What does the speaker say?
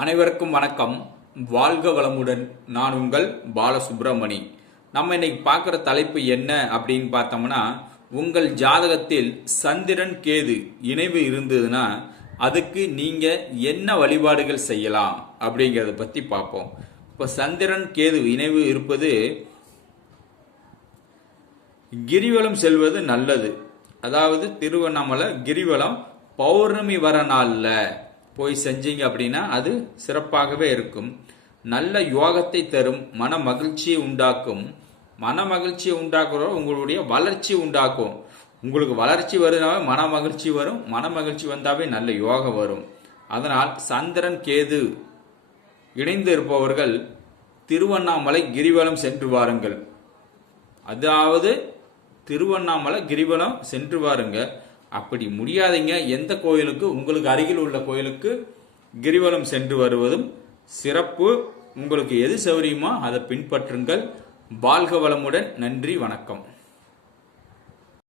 அனைவருக்கும் வணக்கம். வாழ்க வளமுடன். நான் உங்கள் பாலசுப்ரமணி. நம்ம இன்னைக்கு பார்க்குற தலைப்பு என்ன அப்படின்னு பார்த்தோம்னா, உங்கள் ஜாதகத்தில் சந்திரன் கேது இணைவு இருந்ததுன்னா அதுக்கு நீங்கள் என்ன வழிபாடுகள் செய்யலாம் அப்படிங்கிறத பற்றி பார்ப்போம். இப்போ சந்திரன் கேது இணைவு இருப்பது கிரிவலம் செல்வது நல்லது. அதாவது திருவண்ணாமலை கிரிவலம் பௌர்ணமி வர நாளில் போய் செஞ்சீங்க அப்படின்னா அது சிறப்பாகவே இருக்கும். நல்ல யோகத்தை தரும், மன மகிழ்ச்சியை உண்டாக்கும். மன மகிழ்ச்சியை உண்டாக்குற உங்களுடைய வளர்ச்சி உண்டாக்கும். உங்களுக்கு வளர்ச்சி வருதாவே மன மகிழ்ச்சி வரும், மன மகிழ்ச்சி வந்தாவே நல்ல யோகம் வரும். அதனால் சந்திரன் கேது இணைந்து இருப்பவர்கள் திருவண்ணாமலை கிரிவலம் சென்று வாருங்கள். அதாவது திருவண்ணாமலை கிரிவலம் சென்று வாருங்க. அப்படி முடியாதீங்க, எந்த கோயிலுக்கு உங்களுக்கு அருகில் உள்ள கோயிலுக்கு கிரிவலம் சென்று வருவதும் சிறப்பு. உங்களுக்கு எது சௌரியமோ அதை பின்பற்றுங்கள். வாழ்க வளமுடன். நன்றி, வணக்கம்.